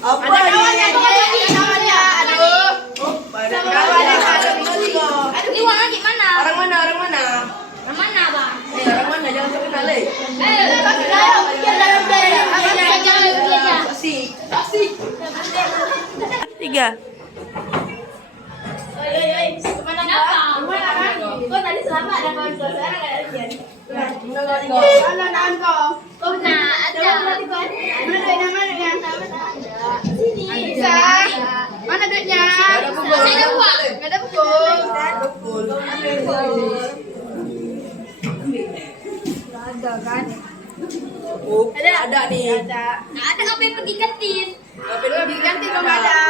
Apa Ada ini? kawannya, kawannya. Aduh. Ada Kawannya, kawannya. aduh. Ini warna gimana? Orang mana? Orang mana? Yang mana, Bang? Orang mana? Jangan terkenal Dia jangan dia. Asik. Tiga. Kemana kau? Kau tadi selama ada kawan kelas sekarang nggak ada ujian. Mana kau? Kau nah ada. Sini. Bisa. Mana duitnya? Saya ada uang. Nggak ada buku. Pukul. Ada kan? Oh, ada nih. Ada. Nggak ada apa yang pergi kantin. Tapi lebih Ganti dong ada.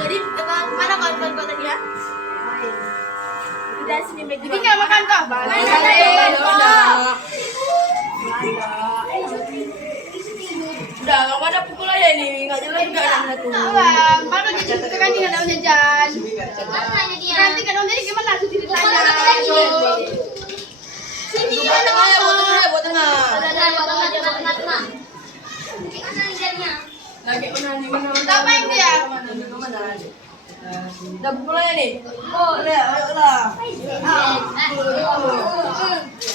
Jadi mana kawan-kawan kau tadi ya? Udah sini Meg. Jadi nggak makan kau? Udah, kalau ada pukul aja ini, nggak jelas juga ada satu. Bang, mana jadi ke kantin nggak ada jajan? Mana dia? Kantin nggak ada jadi gimana tuh ceritanya? Sini. Buat tengah ya, buat tengah ya, buat tengah. Ada tengah. Mana lihatnya? Lagi mana nih, mana? Ngapain dia? Mana? Udah pukul aja nih. Oh, udah, ayolah.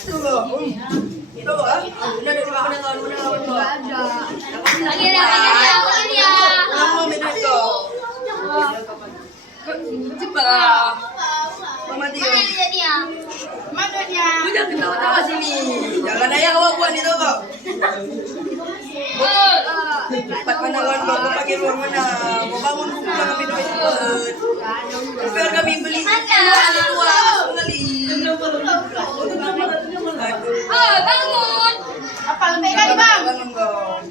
Tunggu. Tunggu, ah. Udah ada mana kawan, mana kawan kau? Lagi dia. Lama minum kau. Cepat lah. Mama Tio. Mana dia? Mana duitnya? Lu jangan ketawa-tawa sini. Jangan aja kau buat itu kau. Cepat mana kawan kau, kau pakai ruang mana? Kau bangun pukul kami duit cepat. Biar kami beli tua sekali. Oh, bangun. Apa lebih kali bang? Bangun kau.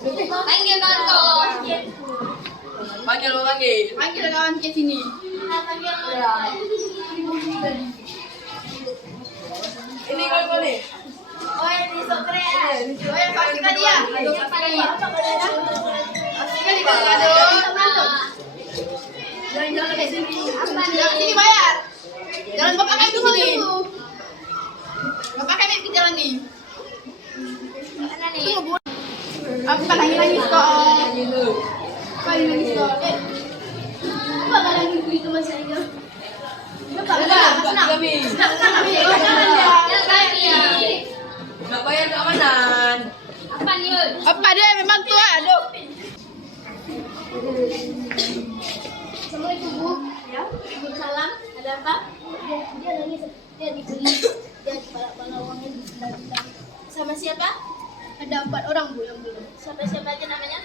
Panggil kawan kau. Panggil lo lagi. Panggil kawan ke sini. Ini kawan kau nih. Oh, ini sokre. Oh yang kasih tadi ya? Siapa dia? Kasih kali bang, aduh. Jalan-jalan ke sini. Jalan sini bayar. Jalan bapak kami ke sini. Bapak kami ke jalan nih. Mana nih? Aku kan nangis kok. Kali nangis kok. Apa kalian itu masih aja? Senang. Nggak bayar keamanan. Apa nih? Apa dia memang tua, aduh. Assalamualaikum Bu. Ya. Waalaikumsalam. Ada apa? Dia nangis. Dia dibeli. Dia kepala uangnya dibilang. Sama siapa? Ada 4 orang Bu yang belum. Siapa aja namanya?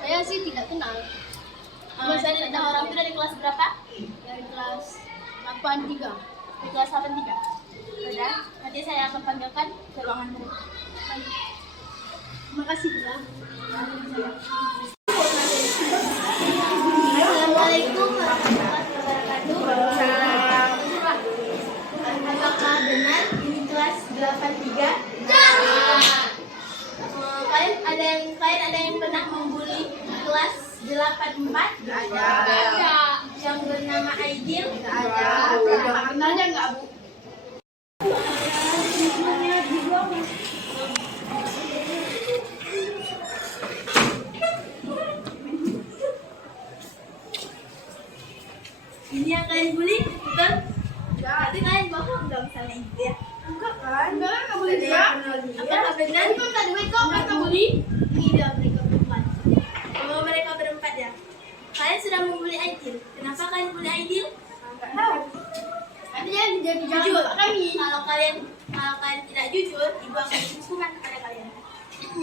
Saya sih tidak kenal. Dari orang itu dari kelas berapa? Dari kelas 83. Di kelas 83. Sudah. Nanti saya akan panggilkan ke ruangan mereka. Makasih ya. Assalamualaikum warahmatullahi wabarakatuh. Apakah benar ini kelas 83? Kalian ada yang pernah membuli kelas 84? Ada. Yang bernama Aidil? Ada. Kenalnya enggak Bu? Ini yang kalian bully, betul? Berarti kalian bohong dong sama ibu ya? Enggak kan? Enggak kan boleh dia. Apakah benar? Itu enggak duit kok mereka bully. Tidak, mereka berempat. Oh, mereka berempat ya? Kalian sudah membuli Aidil. Kenapa kalian bully Aidil? Enggak tahu. Nanti jangan jadi Jujur. jalan kami. Kalau kalian tidak jujur, ibu akan hukuman kepada kalian.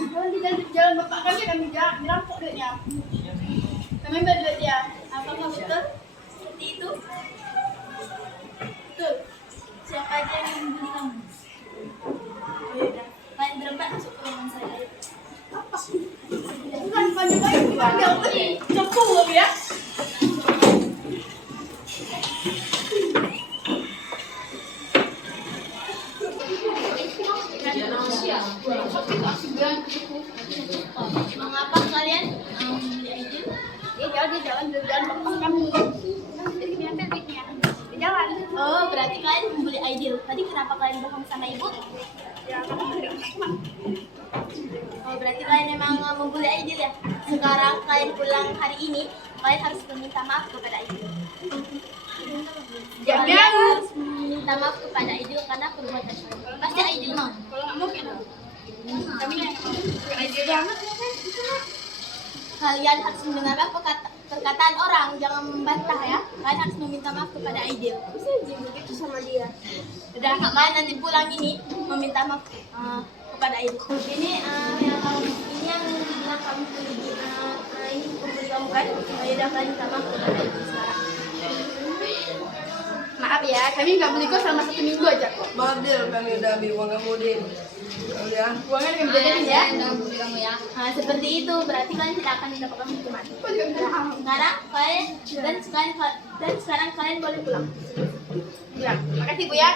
Jangan di jalan bapak kami dirampok duitnya. Kami ambil duit dia. Apakah betul seperti itu? Betul. Siapa aja yang membuli kamu? Yaudah, kalian berempat masuk ke ruangan saya. Bukan banyak-banyak dipanggil. Cepu ya. Mengapa kalian membuli Aidil? Dia jalan bapak kami. Jadi kami ambil duitnya. Di jalan. Oh, berarti Aidil. Tadi kenapa kalian bohong sama ibu? Oh, berarti kalian memang membuli Aidil ya? Sekarang kalian pulang hari ini, kalian harus meminta maaf kepada Aidil. Kalian harus minta maaf kepada Aidil karena perbuatan kalian. Pasti Aidil mau. Kalau nggak mau kenapa? Kami yang Kalian harus mendengarkan perkataan orang, jangan membantah ya. Kalian harus meminta maaf kepada Aidil. Bisa aja begitu sama dia. Udah, kalian nanti pulang ini meminta maaf kepada Aidil. Ini yang bilang kamu pergi, ini pembuli kamu kan? Ya udah, kalian minta maaf kepada Aidil sekarang. maaf ya, kami nggak beli kok selama 1 minggu aja kok. Maaf Dil, kami udah ambil uang kamu Dil. Ya. Uangnya kami jajanin ya. Nah, seperti itu berarti kalian tidak akan mendapatkan hukuman. Sekarang kalian boleh pulang. Ya, makasih Bu ya.